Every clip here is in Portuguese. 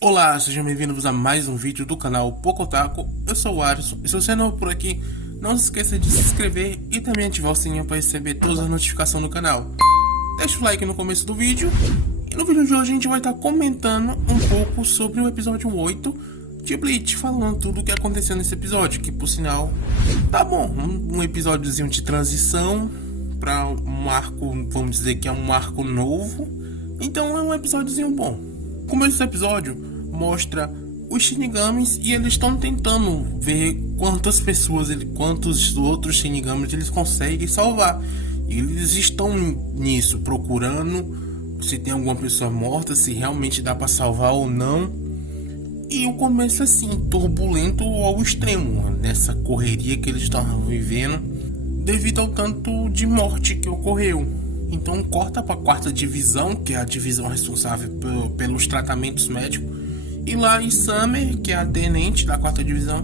Olá, sejam bem-vindos a mais um vídeo do canal Pocotaco. Eu sou o Alisson e se você é novo por aqui, não se esqueça de se inscrever e também ativar o sininho para receber todas as notificações do canal. Deixa o like no começo do vídeo e no vídeo de hoje a gente vai estar comentando um pouco sobre o episódio 8 de Bleach, falando tudo o que aconteceu nesse episódio, que por sinal tá bom, um episódiozinho de transição para um arco, vamos dizer que é um arco novo, então é um episódiozinho bom. O começo do episódio mostra os Shinigamis e eles estão tentando ver quantas pessoas, quantos outros Shinigamis eles conseguem salvar. E eles estão nisso, procurando se tem alguma pessoa morta, se realmente dá para salvar ou não. E o começo assim, turbulento ao extremo, nessa correria que eles estão vivendo, devido ao tanto de morte que ocorreu. Então corta para a quarta divisão, que é a divisão responsável pelos tratamentos médicos, e lá Summer, que é a tenente da quarta divisão,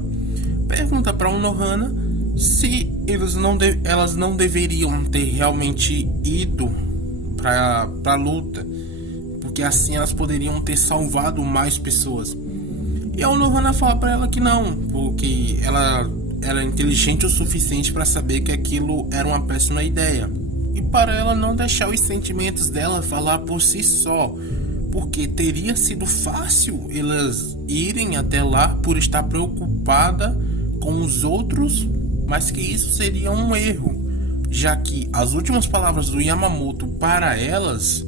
pergunta para Unohana se elas não deveriam ter realmente ido para a luta, porque assim elas poderiam ter salvado mais pessoas. E a Unohana fala para ela que não, porque ela era inteligente o suficiente para saber que aquilo era uma péssima ideia. E para ela não deixar os sentimentos dela falar por si só, porque teria sido fácil elas irem até lá por estar preocupada com os outros, mas que isso seria um erro, já que as últimas palavras do Yamamoto para elas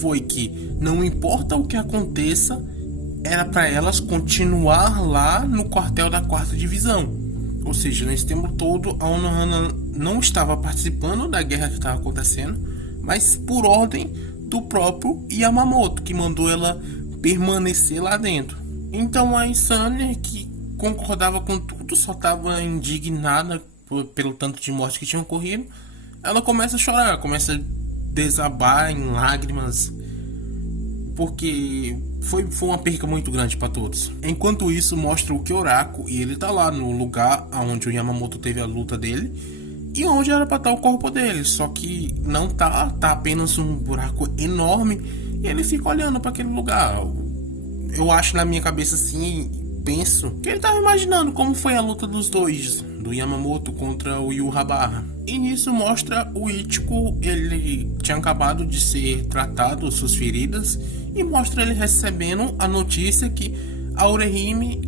foi que não importa o que aconteça, era para elas continuar lá no quartel da quarta divisão. Ou seja, nesse tempo todo a Unohana não estava participando da guerra que estava acontecendo, mas por ordem do próprio Yamamoto, que mandou ela permanecer lá dentro. Então a Insane, que concordava com tudo, só estava indignada pelo tanto de morte que tinha ocorrido, ela começa a chorar, começa a desabar em lágrimas, porque foi uma perca muito grande para todos. Enquanto isso, mostra o Kyorako e ele tá lá no lugar onde o Yamamoto teve a luta dele e onde era para estar o corpo dele, só que não tá apenas um buraco enorme e ele fica olhando para aquele lugar. Eu acho na minha cabeça assim, penso que ele tava imaginando como foi a luta dos dois, do Yamamoto contra o Yūhabarra. E nisso mostra o Ichigo, ele tinha acabado de ser tratado suas feridas e mostra ele recebendo a notícia que a Orihime,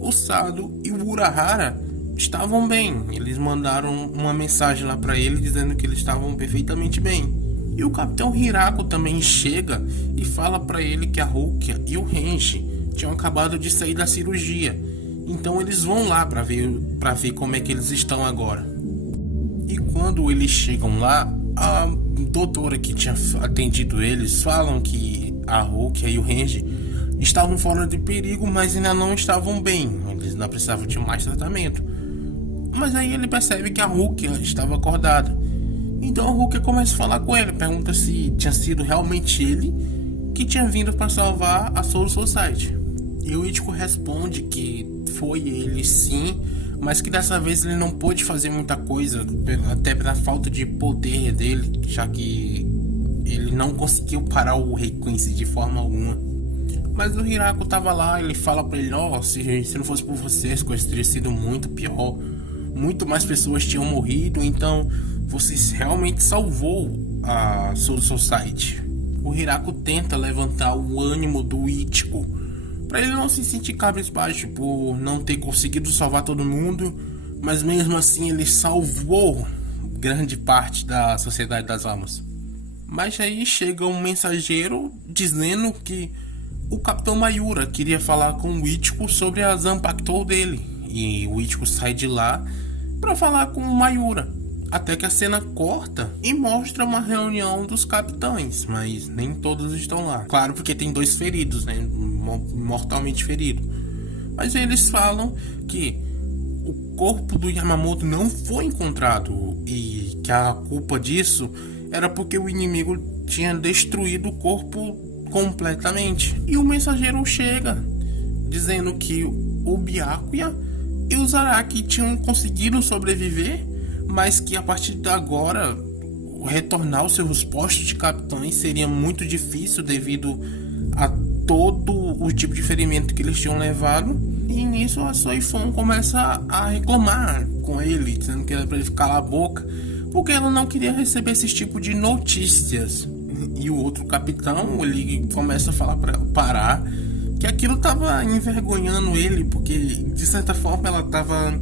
o Sado e o Urahara estavam bem. Eles mandaram uma mensagem lá para ele dizendo que eles estavam perfeitamente bem. E o Capitão Hirako também chega e fala para ele que a Rukia e o Renji tinham acabado de sair da cirurgia. Então eles vão lá para ver como é que eles estão agora. E quando eles chegam lá, a doutora que tinha atendido eles falam que a Rukia e o Renji estavam fora de perigo, mas ainda não estavam bem. Eles ainda precisavam de mais tratamento. Mas aí ele percebe que a Rukia estava acordada. Então a Rukia começa a falar com ele, pergunta se tinha sido realmente ele que tinha vindo para salvar a Soul Society. E o Ichigo responde que foi ele sim, mas que dessa vez ele não pôde fazer muita coisa, até pela falta de poder dele, já que ele não conseguiu parar o Rei Quincy de forma alguma. Mas o Hirako tava lá, ele fala pra ele, se não fosse por você, as coisas teriam sido muito pior, muito mais pessoas tinham morrido, então você realmente salvou a Soul Society. O Hirako tenta levantar o ânimo do Ichigo, para ele não se sentir cabisbaixo por não ter conseguido salvar todo mundo, mas mesmo assim ele salvou grande parte da Sociedade das Almas. Mas aí chega um mensageiro dizendo que o Capitão Mayura queria falar com o Ichigo sobre a Zanpakuto dele, e o Ichigo sai de lá para falar com o Mayura. Até que a cena corta e mostra uma reunião dos capitães, mas nem todos estão lá. Claro, porque tem dois feridos, né? Mortalmente feridos. Mas eles falam que o corpo do Yamamoto não foi encontrado e que a culpa disso era porque o inimigo tinha destruído o corpo completamente. E o mensageiro chega dizendo que o Byakuya e o Zaraki tinham conseguido sobreviver, mas que a partir de agora retornar aos seus postos de capitães seria muito difícil devido a todo o tipo de ferimento que eles tinham levado. E nisso a Soifon começa a reclamar com ele, dizendo que era pra ele calar a boca, porque ela não queria receber esse tipo de notícias. E o outro capitão, ele começa a falar pra ela parar, que aquilo tava envergonhando ele, porque de certa forma ela tava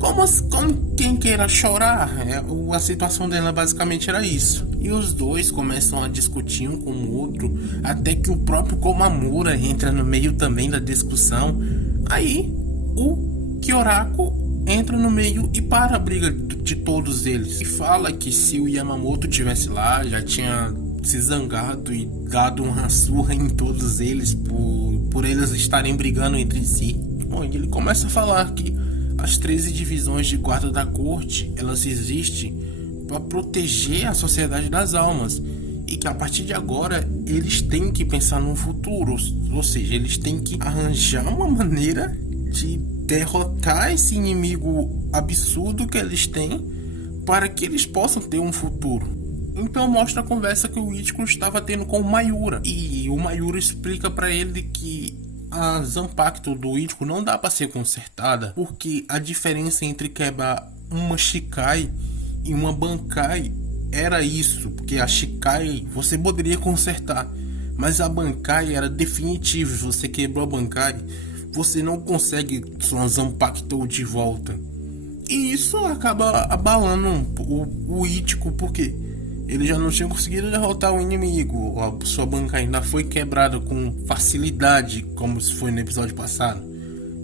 como quem queira chorar. A situação dela basicamente era isso. E os dois começam a discutir um com o outro, até que o próprio Komamura entra no meio também da discussão. Aí o Kyorako entra no meio e para a briga de todos eles. E fala que se o Yamamoto tivesse lá, já tinha se zangado e dado uma surra em todos eles por eles estarem brigando entre si. Bom, ele começa a falar que as 13 divisões de guarda da corte, elas existem para proteger a sociedade das almas, e que a partir de agora eles têm que pensar no futuro, ou seja, eles têm que arranjar uma maneira de derrotar esse inimigo absurdo que eles têm para que eles possam ter um futuro. Então mostra a conversa que o Ichigo estava tendo com o Mayura, e o Mayura explica para ele que a Zanpakuto do Ichigo não dá para ser consertada, porque a diferença entre quebrar uma Shikai e uma Bankai era isso, porque a Shikai você poderia consertar, mas a Bankai era definitiva. Se você quebrou a Bankai, você não consegue sua Zanpakuto de volta. E isso acaba abalando o Ichigo, porque ele já não tinha conseguido derrotar o inimigo, a sua Bankai ainda foi quebrada com facilidade, como se foi no episódio passado.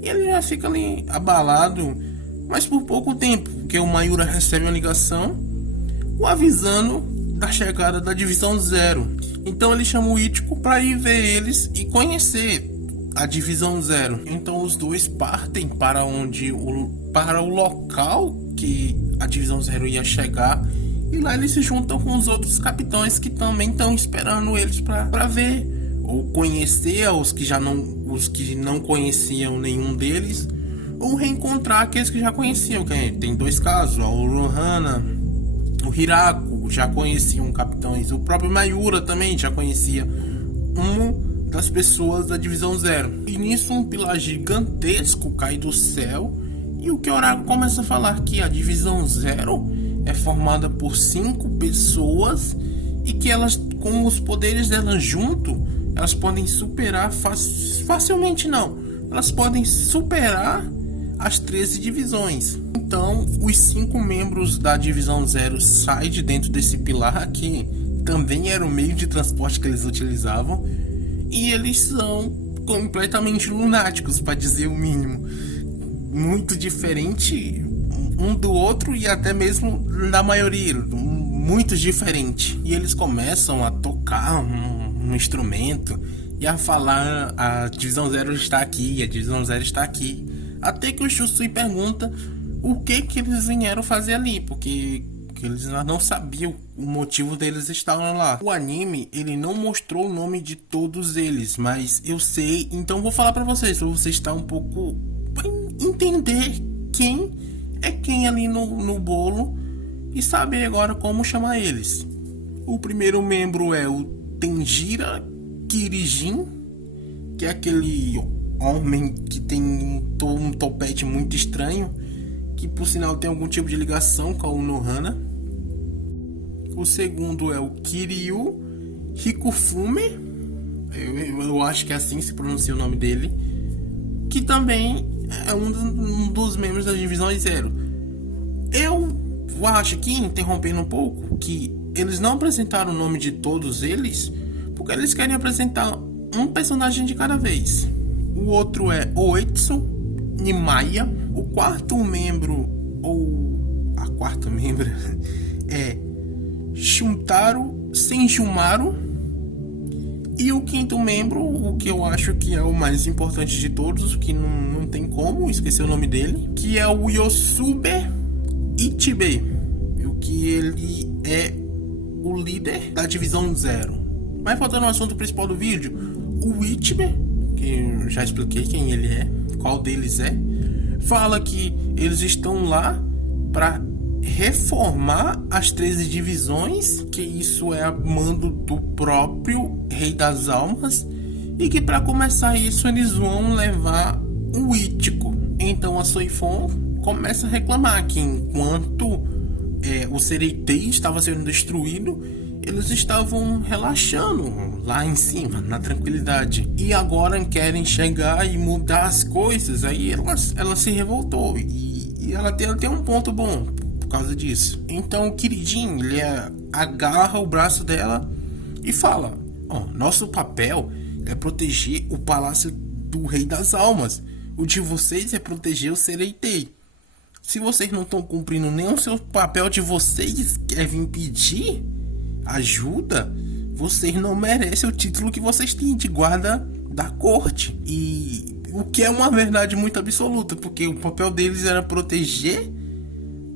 E ele já fica ali abalado, mas por pouco tempo, porque o Mayura recebe uma ligação o avisando da chegada da Divisão Zero. Então ele chama o Ichigo para ir ver eles e conhecer a Divisão Zero. Então os dois partem para o local que a Divisão Zero ia chegar. E lá eles se juntam com os outros capitães que também estão esperando eles para ver ou conhecer os que não conheciam nenhum deles, ou reencontrar aqueles que já conheciam. Tem dois casos, o Rohana, o Hiraku já conheciam capitães, o próprio Mayura também já conhecia uma das pessoas da Divisão Zero. E nisso um pilar gigantesco cai do céu e o Kyorako começa a falar que a Divisão Zero é formada por 5 pessoas e que elas, com os poderes delas junto, elas podem superar facilmente não. Elas podem superar as 13 divisões. Então, os 5 membros da Divisão Zero saem de dentro desse pilar, que também era o meio de transporte que eles utilizavam, e eles são completamente lunáticos, para dizer o mínimo. Muito diferente um do outro e até mesmo da maioria, muito diferente. E eles começam a tocar um instrumento e a falar: a Divisão Zero está aqui, a Divisão Zero está aqui. Até que o Shusui pergunta o que eles vieram fazer ali, porque eles não sabiam o motivo deles estarem lá. O anime, ele não mostrou o nome de todos eles, mas eu sei, então vou falar pra vocês estar um pouco entender quem é quem ali no bolo e saber agora como chamar eles. O primeiro membro é o Tenjira Kirijin, que é aquele homem que tem um topete muito estranho, que por sinal tem algum tipo de ligação com a Unohana. O segundo é o Kiryu Hikufume, eu acho que é assim se pronuncia o nome dele, que também é um dos membros da Divisão Zero. Eu acho que, interrompendo um pouco, que eles não apresentaram o nome de todos eles porque eles querem apresentar um personagem de cada vez. O outro é Oetsu Nimaya. O quarto membro, ou a quarta membra, é Shuntaro Senjumaru. E o quinto membro, o que eu acho que é o mais importante de todos, que não tem como esquecer o nome dele, que é o Yosuke Ichibe, o que ele é o líder da Divisão Zero. Mas faltando ao assunto principal do vídeo, o Ichibe, que eu já expliquei quem ele é, qual deles é, fala que eles estão lá para reformar as 13 divisões, que isso é a mando do próprio Rei das Almas, e que para começar isso eles vão levar o Ichigo. Então a Soifon começa a reclamar que enquanto o Sereitei estava sendo destruído, eles estavam relaxando lá em cima, na tranquilidade. E agora querem chegar e mudar as coisas. Aí ela se revoltou. E ela tem até um ponto bom por causa disso. Então o Kirijin, ele agarra o braço dela e fala: nosso papel é proteger o palácio do Rei das Almas. O de vocês é proteger o Sereitei. Se vocês não estão cumprindo nenhum seu papel de vocês, querem pedir ajuda, vocês não merecem o título que vocês têm de guarda da corte. E o que é uma verdade muito absoluta, porque o papel deles era proteger,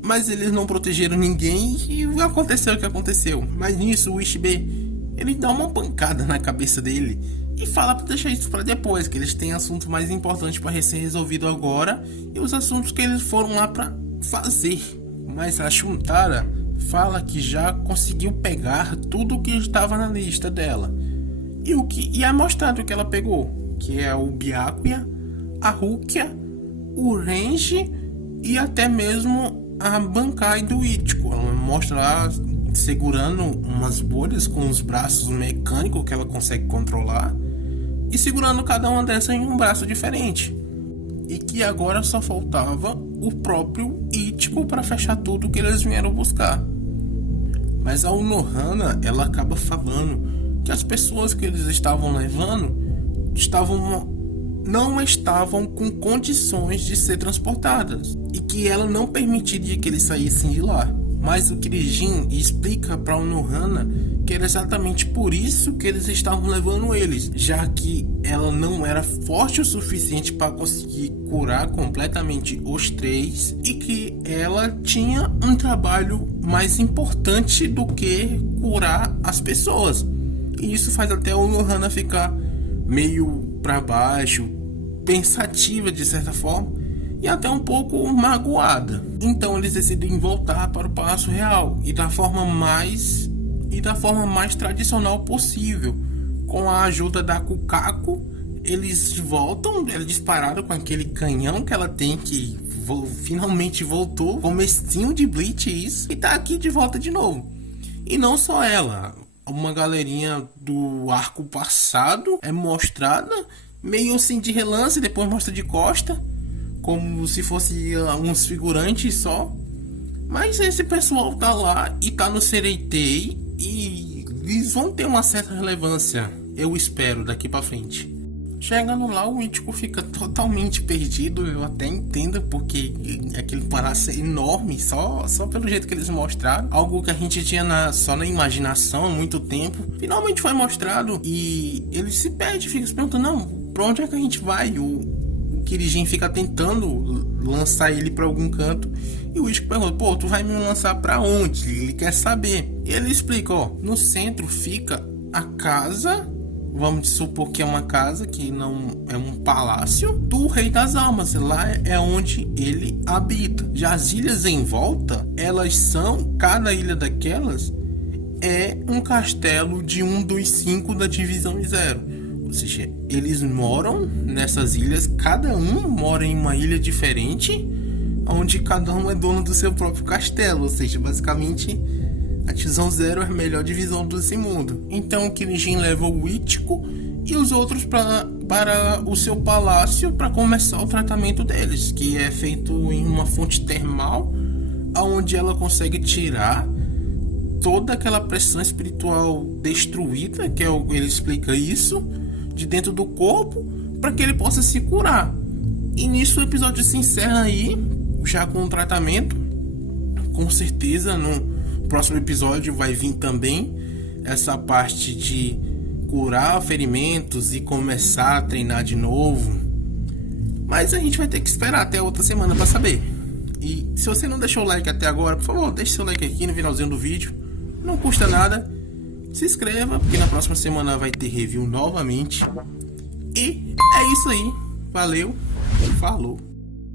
mas eles não protegeram ninguém e aconteceu o que aconteceu. Mas nisso o Ishibe, ele dá uma pancada na cabeça dele e fala para deixar isso para depois, que eles têm assuntos mais importantes para ser resolvido agora e os assuntos que eles foram lá para fazer. Mas a Shuntara fala que já conseguiu pegar tudo o que estava na lista dela. E é mostrado o que ela pegou, que é o Byakuya, a Rukia, o Renji e até mesmo a Bankai do Ichigo. Ela mostra lá segurando umas bolhas com os braços mecânicos que ela consegue controlar e segurando cada uma dessas em um braço diferente. E que agora só faltava o próprio Ichigo para fechar tudo que eles vieram buscar. Mas a Unohana, ela acaba falando que as pessoas que eles estavam levando não estavam com condições de ser transportadas e que ela não permitiria que eles saíssem de lá. Mas o Kirijin explica para a Unohana que era exatamente por isso que eles estavam levando eles, já que ela não era forte o suficiente para conseguir curar completamente os três e que ela tinha um trabalho mais importante do que curar as pessoas. E isso faz até a Unohana ficar meio para baixo, pensativa de certa forma e até um pouco magoada. Então eles decidem voltar para o Palácio Real e da forma mais tradicional possível. Com a ajuda da Kukaku, eles voltam, eles dispararam com aquele canhão que ela tem, que finalmente voltou, comecinho de Bleach isso, e tá aqui de volta de novo. E não só ela, uma galerinha do arco passado é mostrada, meio assim de relance, depois mostra de costa, como se fosse uns figurantes só. Mas esse pessoal tá lá e tá no Sereitei e eles vão ter uma certa relevância, eu espero, daqui pra frente. Chegando lá, o Ichigo fica totalmente perdido. Eu até entendo, porque aquele palácio é enorme, só pelo jeito que eles mostraram. Algo que a gente tinha só na imaginação há muito tempo. Finalmente foi mostrado e ele se perde, fica se perguntando: não, pra onde é que a gente vai? O Kirijin fica tentando lançar ele pra algum canto. E o Ichigo pergunta: pô, tu vai me lançar pra onde? Ele quer saber. E ele explica: no centro fica a casa, vamos supor que é uma casa, que não é um palácio, do Rei das Almas. Lá é onde ele habita. Já as ilhas em volta, cada ilha daquelas é um castelo de um dos 5 da Divisão Zero. Ou seja, eles moram nessas ilhas, cada um mora em uma ilha diferente, onde cada um é dono do seu próprio castelo. Ou seja, basicamente a Divisão Zero é a melhor divisão desse mundo. Então o Kirijin leva o Ichigo e os outros para o seu palácio para começar o tratamento deles, que é feito em uma fonte termal, onde ela consegue tirar toda aquela pressão espiritual destruída, que ele explica isso, de dentro do corpo, para que ele possa se curar. E nisso o episódio se encerra aí, já com o tratamento. Com certeza no próximo episódio vai vir também essa parte de curar ferimentos e começar a treinar de novo. Mas a gente vai ter que esperar até outra semana para saber. E se você não deixou o like até agora, por favor, deixe seu like aqui no finalzinho do vídeo. Não custa nada. Se inscreva, porque na próxima semana vai ter review novamente. E é isso aí. Valeu. Falou.